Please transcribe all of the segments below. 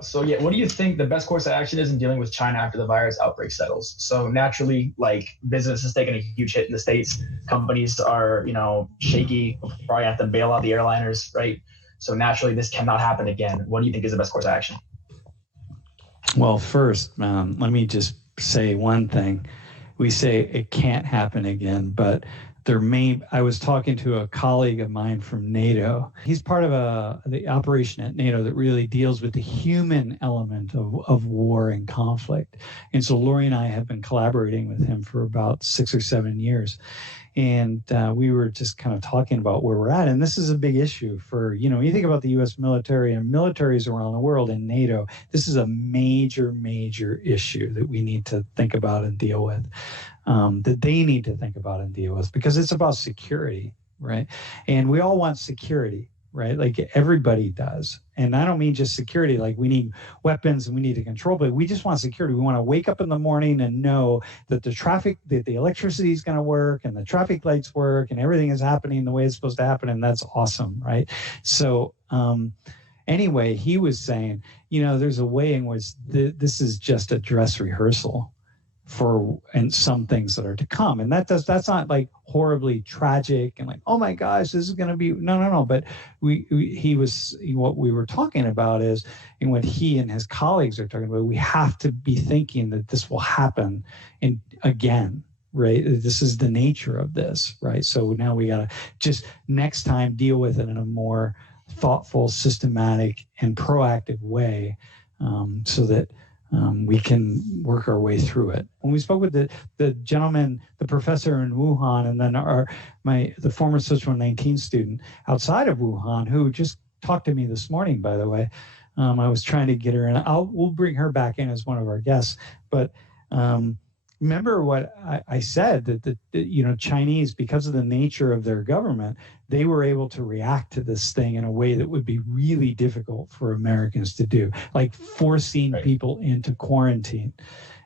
So yeah, what do you think the best course of action is in dealing with China after the virus outbreak settles? So naturally, like business has taken a huge hit in the States. Companies are, shaky, probably have to bail out the airliners, right? So naturally, this cannot happen again. What do you think is the best course of action? Well, first, let me just say one thing. We say it can't happen again, but I was talking to a colleague of mine from NATO. He's part of the operation at NATO that really deals with the human element of war and conflict. And so Lori and I have been collaborating with him for about 6 or 7 years. And we were just kind of talking about where we're at. And this is a big issue for, you think about the U.S. military and militaries around the world and NATO. This is a major, major issue that we need to think about and deal with, that they need to think about and deal with, because it's about security, right? And we all want security, right? Like everybody does. And I don't mean just security, like we need weapons and we need to control, but we just want security. We want to wake up in the morning and know that that the electricity is going to work and the traffic lights work and everything is happening the way it's supposed to happen. And that's awesome, right? So anyway, he was saying, there's a way in which this is just a dress rehearsal and some things that are to come. And that's not like horribly tragic and like, oh my gosh, this is going to be, no. But what we were talking about is, and what he and his colleagues are talking about, we have to be thinking that this will happen again, right? This is the nature of this, right? So now we got to just next time deal with it in a more thoughtful, systematic, and proactive way, so that we can work our way through it. When we spoke with the gentleman, the professor in Wuhan, and then the former Sociology 19 student outside of Wuhan, who just talked to me this morning, by the way, I was trying to get her in. We'll bring her back in as one of our guests. But remember what I said, that Chinese, because of the nature of their government, they were able to react to this thing in a way that would be really difficult for Americans to do, like forcing people into quarantine.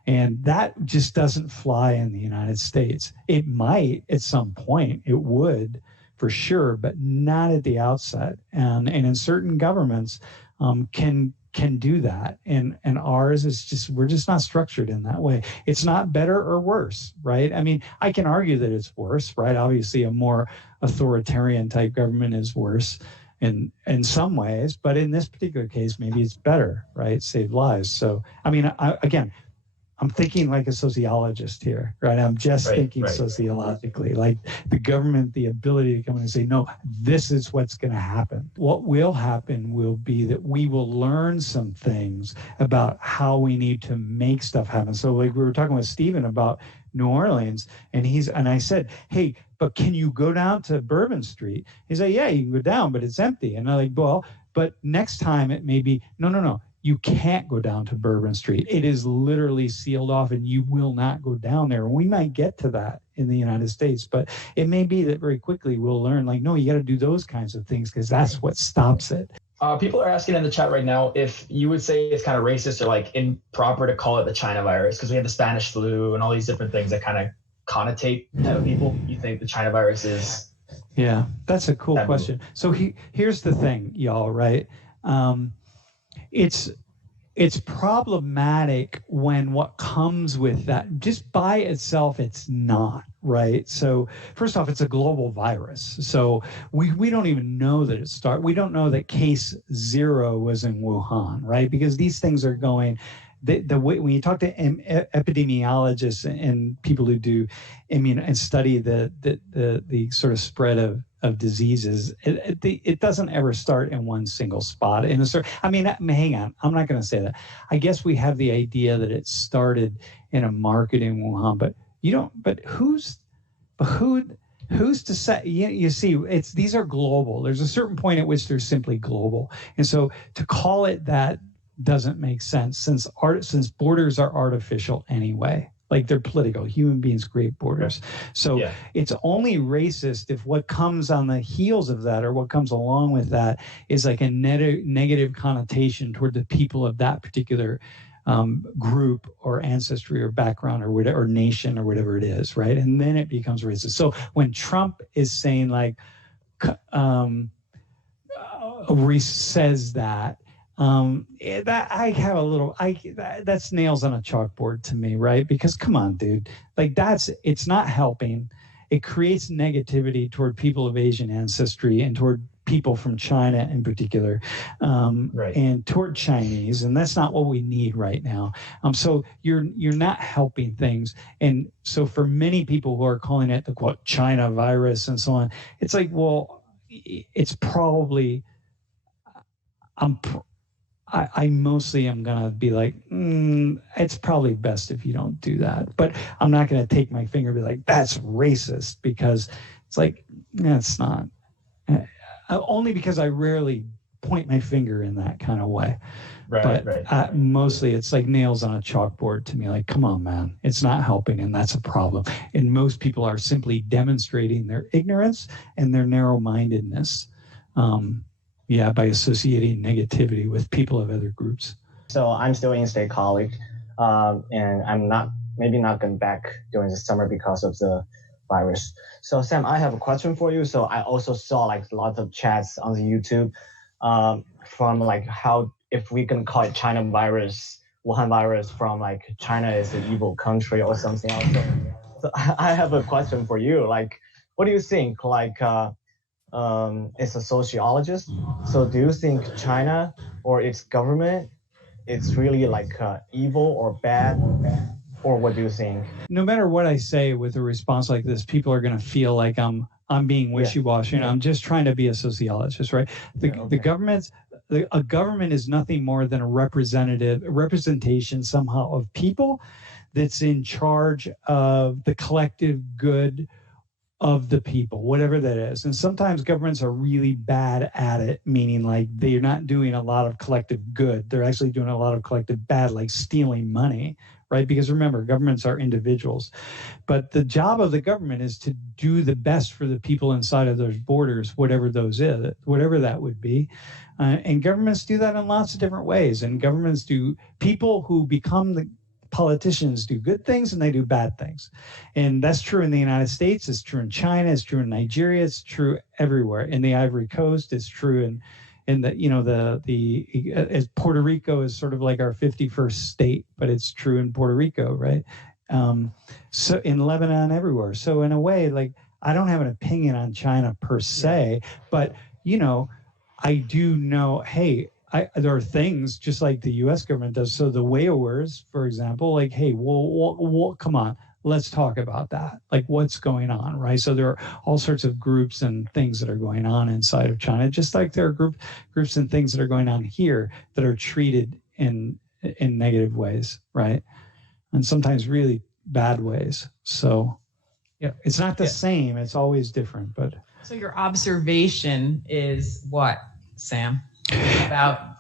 And that just doesn't fly in the United States. It might at some point, it would for sure, but not at the outset. And in certain governments can do that. And ours is we're just not structured in that way. It's not better or worse, right? I mean, I can argue that it's worse, right? Obviously, a more authoritarian type government is worse in some ways, but in this particular case, maybe it's better, right? Save lives. So, I mean, I'm thinking like a sociologist here, right? I'm just thinking sociologically, like the government, the ability to come in and say, no, this is what's going to happen. What will happen will be that we will learn some things about how we need to make stuff happen. So like we were talking with Stephen about New Orleans, and I said, hey, but can you go down to Bourbon Street? He's like, yeah, you can go down, but it's empty. And I'm like, well, but next time it may be, no. You can't go down to Bourbon Street. It is literally sealed off and you will not go down there. And we might get to that in the United States, but it may be that very quickly we'll learn, like, no, you got to do those kinds of things because that's what stops it. People are asking in the chat right now if you would say it's kind of racist or like improper to call it the China virus because we have the Spanish flu and all these different things that kind of connotate people. You think the China virus is? Yeah, that's a cool question. So here's the thing, y'all, right? It's problematic when what comes with that, just by itself, it's not, right? So first off, it's a global virus. So we don't even know that it started. We don't know that case 0 was in Wuhan, right? Because these things are going, the way when you talk to epidemiologists and people who do and study the sort of spread of diseases, it doesn't ever start in one single spot. Hang on, I'm not going to say that. I guess we have the idea that it started in a market in Wuhan, but you don't. But who's to say? You see, these are global. There's a certain point at which they're simply global, and so to call it that doesn't make sense since borders are artificial anyway. Like they're political. Human beings create borders. So It's only racist if what comes on the heels of that or what comes along with that is like a negative connotation toward the people of that particular group or ancestry or background or whatever, or nation or whatever it is, right? And then it becomes racist. So when Trump is saying like, says that, That I have a little, that's nails on a chalkboard to me, right? Because come on, dude, like it's not helping. It creates negativity toward people of Asian ancestry and toward people from China in particular, Right. and toward Chinese, and that's not what we need right now. So you're not helping things, and so for many people who are calling it the quote China virus and so on, it's like, well, it's probably I mostly am going to be like, it's probably best if you don't do that. But I'm not going to take my finger and be like, that's racist, because it's like, it's not. Only because I rarely point my finger in that kind of way. Right, but mostly it's like nails on a chalkboard to me. Like, come on, man, it's not helping, and that's a problem. And most people are simply demonstrating their ignorance and their narrow-mindedness. By associating negativity with people of other groups. So I'm still in state college, and I'm not going back during the summer because of the virus. So Sam, I have a question for you. So I also saw like lots of chats on the YouTube from like how, if we can call it China virus, Wuhan virus, from like China is an evil country or something else. So I have a question for you. Like, what do you think? Like, is a sociologist. So do you think China or its government is really like evil or bad? Or what do you think? No matter what I say with a response like this, people are going to feel like I'm being wishy-washy. I'm just trying to be a sociologist, right? A government is nothing more than a representation somehow of people that's in charge of the collective good of the people, whatever that is. And sometimes governments are really bad at it, meaning like they're not doing a lot of collective good. They're actually doing a lot of collective bad, like stealing money, right? Because remember, governments are individuals. But the job of the government is to do the best for the people inside of those borders, whatever that would be. And governments do that in lots of different ways. And people who become the politicians do good things and they do bad things. And that's true in the United States, it's true in China, it's true in Nigeria, it's true everywhere. In the Ivory Coast, it's true in as Puerto Rico is sort of like our 51st state, but it's true in Puerto Rico, right? So in Lebanon, everywhere. So in a way, like, I don't have an opinion on China per se, but I do know, hey, there are things just like the U.S. government does. So the whalers, for example, like, hey, well, come on, let's talk about that. Like, what's going on, right? So there are all sorts of groups and things that are going on inside of China, just like there are groups and things that are going on here that are treated in negative ways, right? And sometimes really bad ways. So yeah, it's not the same. It's always different. But so your observation is what, Sam? About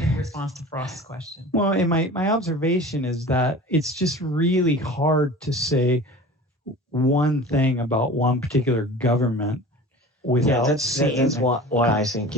in response to Frost's question. Well, and my observation is that it's just really hard to say one thing about one particular government without that's what I think.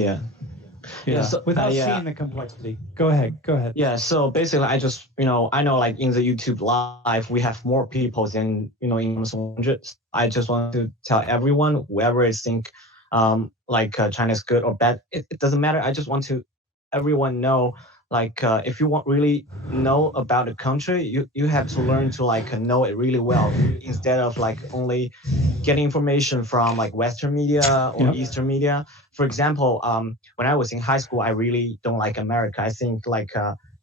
Without seeing the complexity. Go ahead. Yeah, so basically I just I know like in the YouTube live we have more people than in hundreds. I just want to tell everyone, whoever is think China is good or bad, it doesn't matter. I just want to everyone know, like, if you want really know about a country, you have to learn to know it really well, instead of only getting information from Western media or Eastern media. For example, when I was in high school, I really don't like America. I think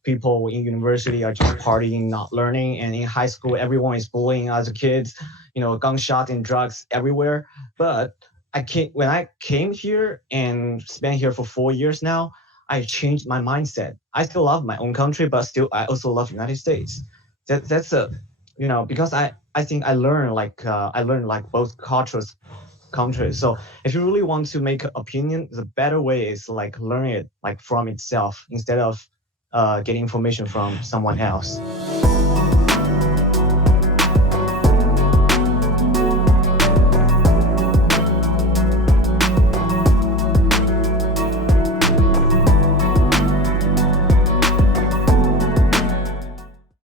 people in university are just partying, not learning, and in high school everyone is bullying other kids, gunshot and drugs everywhere. But when I came here and spent here for 4 years now, I changed my mindset. I still love my own country, but still I also love United States. That's because I think I learned both countries. So if you really want to make an opinion, the better way is learn it from itself instead of getting information from someone else.